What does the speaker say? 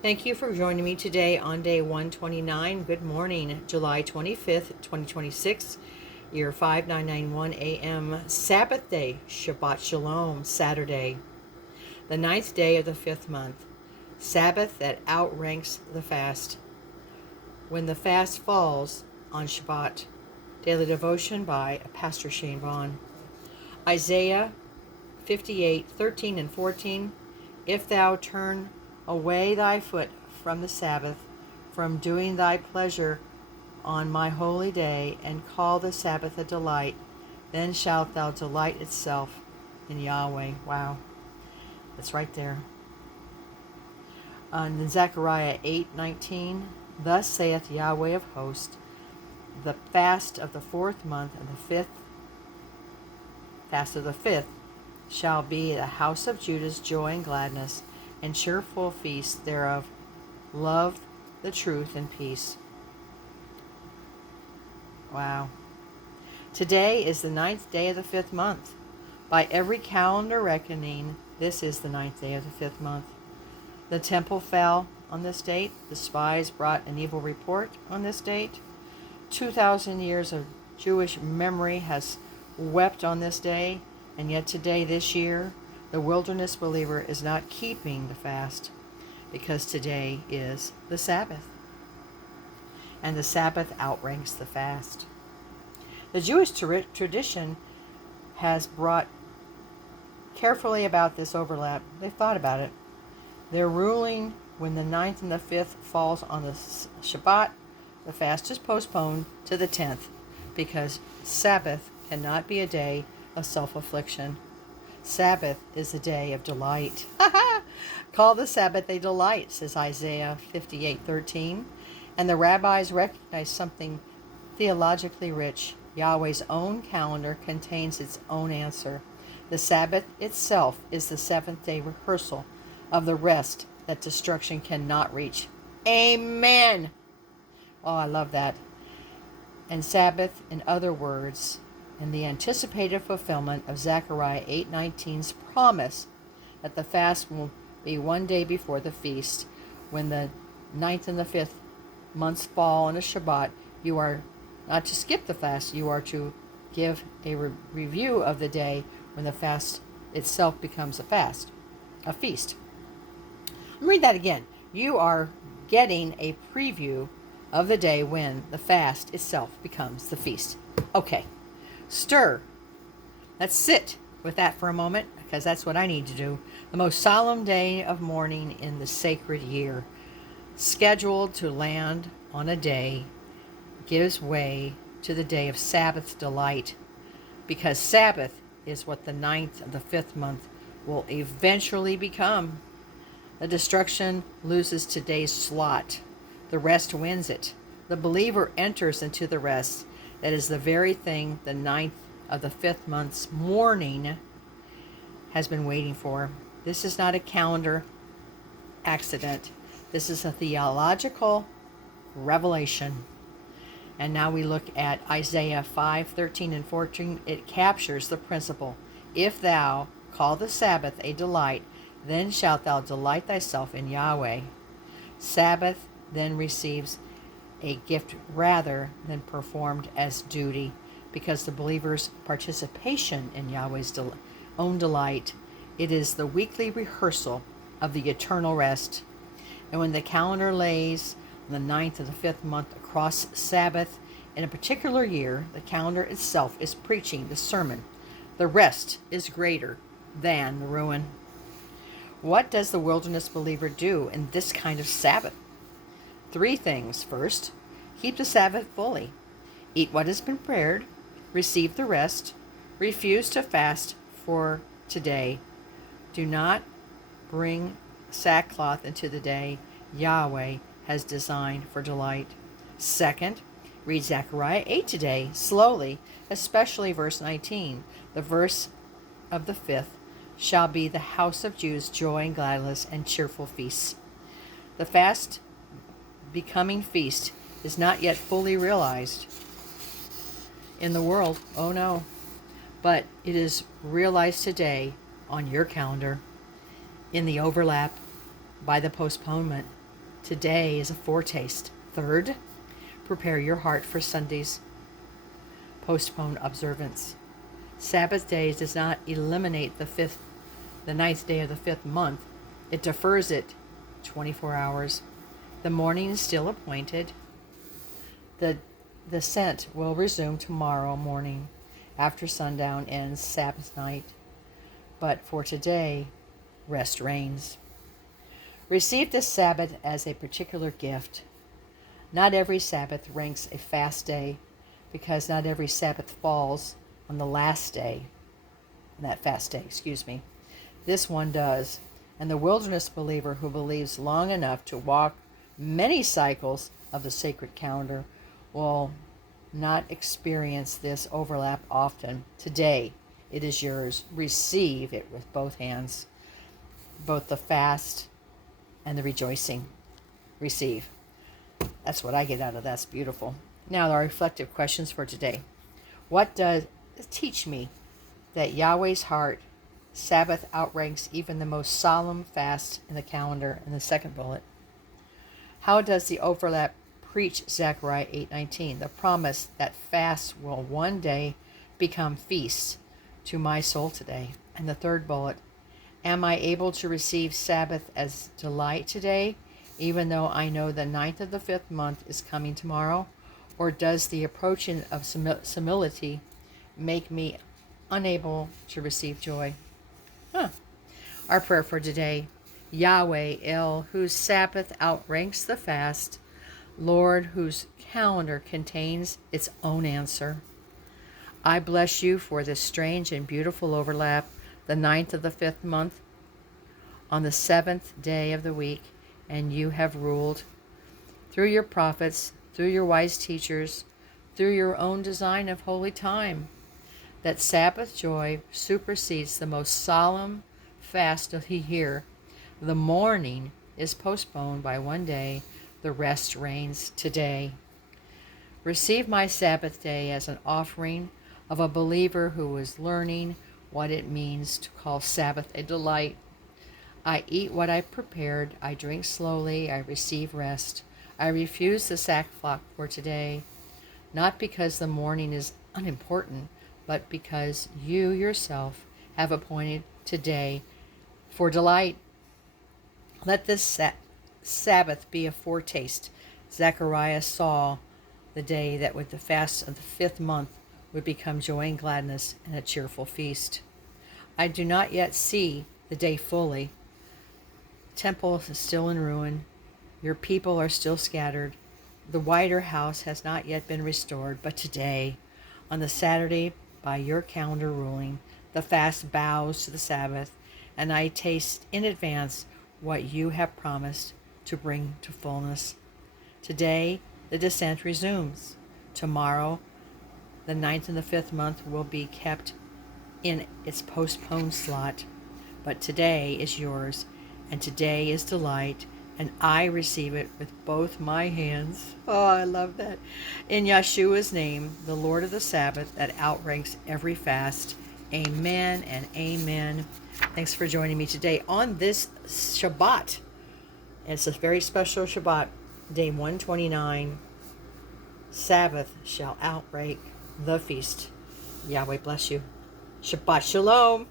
Thank you for joining me today on day 129. Good morning, July 25th, 2026, year 5991 AM, Sabbath day, Shabbat Shalom, Saturday, the ninth day of the fifth month, Sabbath that outranks the fast. When the fast falls on Shabbat, daily devotion by Pastor Shane Vaughn. Isaiah 58:13 and 14. If thou turn away thy foot from the Sabbath, from doing thy pleasure on my holy day, and call the Sabbath a delight, then shalt thou delight itself in Yahweh. Wow, that's right there. In Zechariah 8:19, thus saith Yahweh of hosts, the fast of the fourth month and the fifth shall be the house of Judah's joy and gladness, and cheerful feast thereof. Love the truth and peace. Wow. Today is the ninth day of the fifth month. By every calendar reckoning, this is the ninth day of the fifth month. The temple fell on this date. The spies brought an evil report on this date. 2,000 years of Jewish memory has wept on this day, and yet today, this year, the wilderness believer is not keeping the fast because today is the Sabbath. And the Sabbath outranks the fast. The Jewish tradition has brought carefully about this overlap. They've thought about it. They're ruling when the ninth and the fifth falls on the Shabbat, the fast is postponed to the 10th because Sabbath cannot be a day of self-affliction. Sabbath is a day of delight. Call the Sabbath a delight, says Isaiah 58:13. And the rabbis recognize something theologically rich. Yahweh's own calendar contains its own answer. The Sabbath itself is the seventh-day rehearsal of the rest that destruction cannot reach. Amen. Oh, I love that. And Sabbath, in other words, in the anticipated fulfillment of Zechariah 8:19's promise that the fast will be one day before the feast. When the ninth and the fifth months fall on a Shabbat, you are not to skip the fast, you are to give a review of the day when the fast itself becomes a feast. Let me read that again. You are getting a preview of the day when the fast itself becomes the feast. Okay. Stir. Let's sit with that for a moment, because that's what I need to do. The most solemn day of mourning in the sacred year, scheduled to land on a day, gives way to the day of Sabbath delight, because Sabbath is what the ninth of the fifth month will eventually become. The destruction loses today's slot. The rest wins it. The believer enters into the rest. That is the very thing the ninth of the fifth month's mourning has been waiting for. This is not a calendar accident. This is a theological revelation. And now we look at Isaiah 5:13 and 14. It captures the principle. If thou call the Sabbath a delight, then shalt thou delight thyself in Yahweh. Sabbath then receives a gift rather than performed as duty, because the believer's participation in Yahweh's own delight, it is the weekly rehearsal of the eternal rest. And when the calendar lays on the ninth of the fifth month across Sabbath in a particular year, the calendar itself is preaching the sermon. The rest is greater than the ruin. What does the wilderness believer do in this kind of Sabbath? 3 things. First, keep the Sabbath fully. Eat what has been prepared. Receive the rest. Refuse to fast for today. Do not bring sackcloth into the day Yahweh has designed for delight. Second, read Zechariah 8 today, slowly, especially verse 19. The verse of the fifth shall be the house of Judah's joy and gladness and cheerful feasts. The fast becoming feast is not yet fully realized in the world. Oh no. But it is realized today on your calendar, in the overlap, by the postponement. Today is a foretaste. Third, prepare your heart for Sunday's postponed observance. Sabbath days does not eliminate the ninth day of the fifth month. It defers it 24 hours. The morning is still appointed. The descent will resume tomorrow morning after sundown ends Sabbath night. But for today, rest reigns. Receive this Sabbath as a particular gift. Not every Sabbath ranks a fast day, because not every Sabbath falls on the last day, that fast day, This one does. And the wilderness believer who believes long enough to walk many cycles of the sacred calendar will not experience this overlap often. Today, it is yours. Receive it with both hands, both the fast and the rejoicing. Receive. That's what I get out of that. That's beautiful. Now, our reflective questions for today. What does teach me that Yahweh's heart Sabbath outranks even the most solemn fast in the calendar? In the second bullet. How does the overlap preach Zechariah 8:19, the promise that fasts will one day become feasts, to my soul today? And the third bullet. Am I able to receive Sabbath as delight today, even though I know the ninth of the fifth month is coming tomorrow? Or does the approaching of similitude make me unable to receive joy? Our prayer for today. Yahweh El, whose Sabbath outranks the fast, Lord, whose calendar contains its own answer. I bless you for this strange and beautiful overlap, the ninth of the fifth month, on the seventh day of the week, and you have ruled through your prophets, through your wise teachers, through your own design of holy time, that Sabbath joy supersedes the most solemn fast of the year. The morning is postponed by one day, the rest reigns today. Receive my Sabbath day as an offering of a believer who is learning what it means to call Sabbath a delight. I eat what I prepared, I drink slowly, I receive rest. I refuse the sackcloth for today, not because the morning is unimportant, but because you yourself have appointed today for delight. Let this Sabbath be a foretaste. Zechariah saw the day that with the fast of the fifth month would become joy and gladness and a cheerful feast. I do not yet see the day fully. The temple is still in ruin. Your people are still scattered. The wider house has not yet been restored, but today, on the Saturday, by your calendar ruling, the fast bows to the Sabbath, and I taste in advance what you have promised to bring to fullness. Today, the descent resumes. Tomorrow, the ninth and the fifth month will be kept in its postponed slot. But today is yours, and today is delight, and I receive it with both my hands. Oh, I love that. In Yeshua's name, the Lord of the Sabbath that outranks every fast. Amen and amen. Thanks for joining me today on this Shabbat. It's a very special Shabbat, day 129. Sabbath shall outrank the feast. Yahweh bless you. Shabbat shalom.